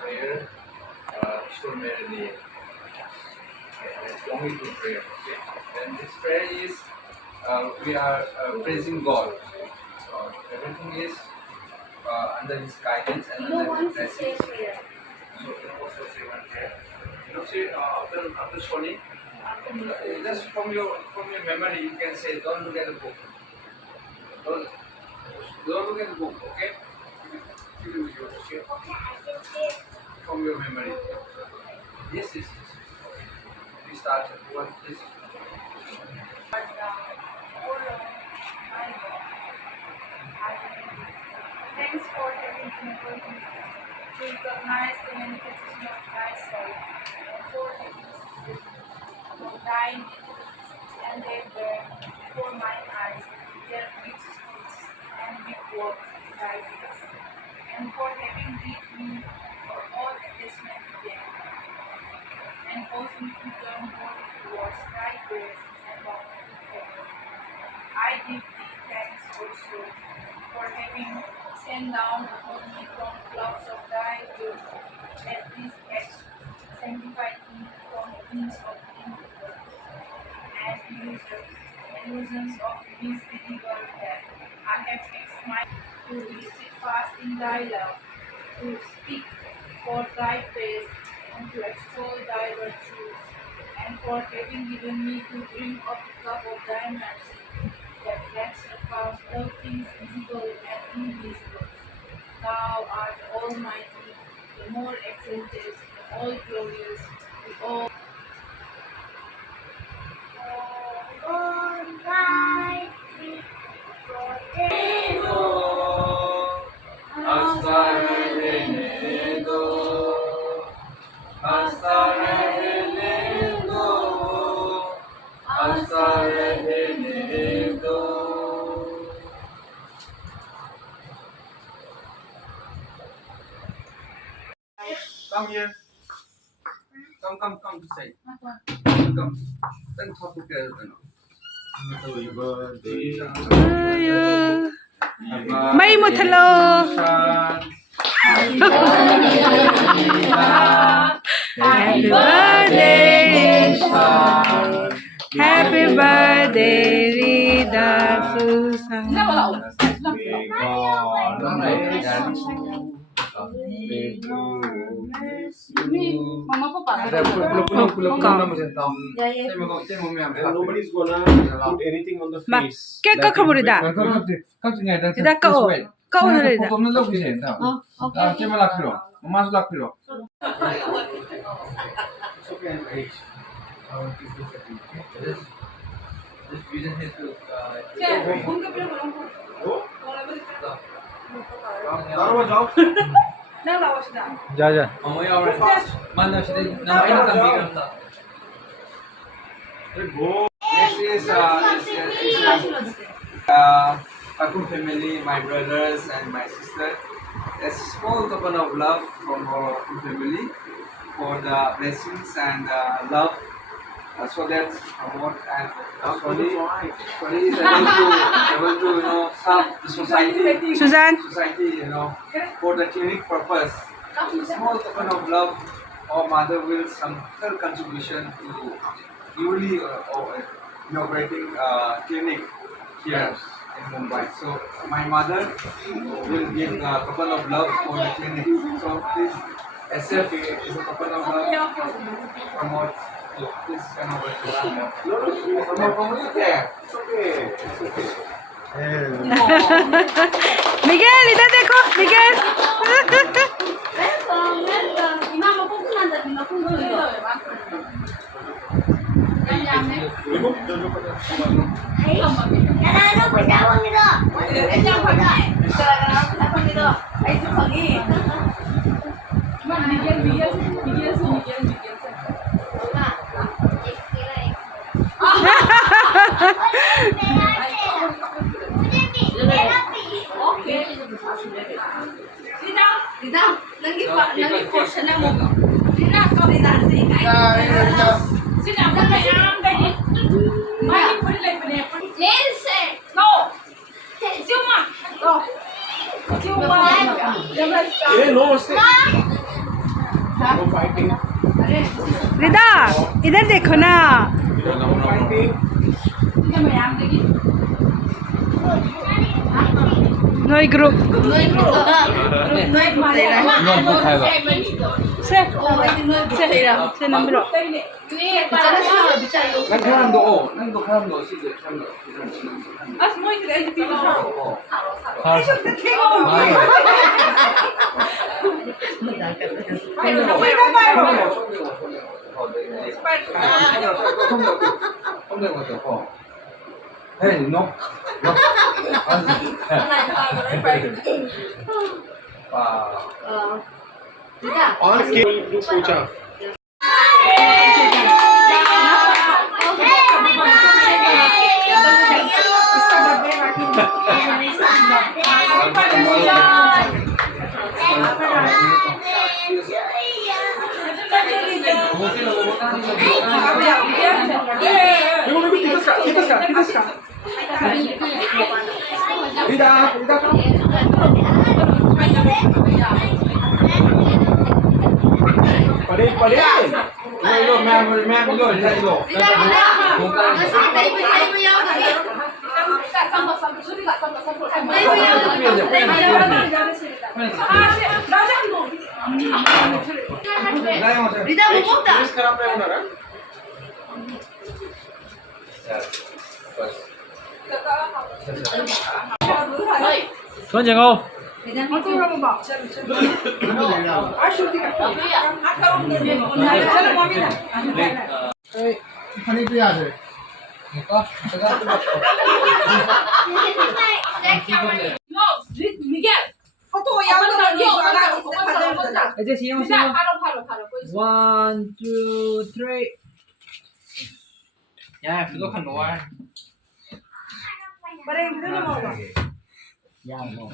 prayer, extraordinarily longing to prayer. Okay? And this prayer is we are praising God. Everything is under His guidance and under His blessings. So you can also say one prayer. You know, say after Shoni, just from your memory, you can say, don't look at the book. Don't look at the book. Okay? Keep it with you. Okay? From your memory. Yes. We start one, please. Thanks for having enabled me to recognize the manifestation of thy soul, and for having of thine and they bear before mine eyes their rich fruits and big works thy ways, and for having rid me for all attachment to them, and caused me to turn more towards thy grace and love to favor. I give thee thanks also for having sent down upon me from clouds of thy will, that this act sanctified me from the things of iniquity and illusions of misbeliever that I have fixed my to be steadfast in thy love, to speak for thy praise, and to extol thy virtues, and for having given me to drink of the cup of thy mercy, that surpass all things visible and invisible. Thou art almighty, the more exalted, the all glorious, the all almighty. Come here. Come to say. Come. Then talk together. May mo hello. Happy birthday, happy birthday, Rida Susan. Nobody's gonna put anything on the face. Cake ka Rida. Rida ka o. Ka o Rida. It's okay, I'm age. Just we just need to जा Amoy already man siya na may natambigan ta. Next is Kakun family, my brothers and my sister. A small token of love from our family for the blessings and love, so that promote and Shoni is able to serve the society. Susan. Society, for the clinic purpose. Small token of love, our mother will some her contribution to newly inaugurating clinic here in Mumbai. So my mother will give a token of love for the clinic. So please accept it as a token of love. Promote this kind of promote there. It's okay. It's okay. Miguel, इधर देखो Miguel. Rida, nanti portion mo. Rida, kau Rida sih. Sini aku pengen tadi. Mari pergi lagi pergi. Lense. No. Cuma. No. Cuma. Hey, no, stay. रिदा इधर देखो ना नोई group से number 난 사람도 시드 사람도. Hey, no. Wow. All came to Puja. 리다 못 먹다. Con chào cô. 이제 시영 시영. 1, 2, 3. 야, 그거 간 놓아. 야, 뭐.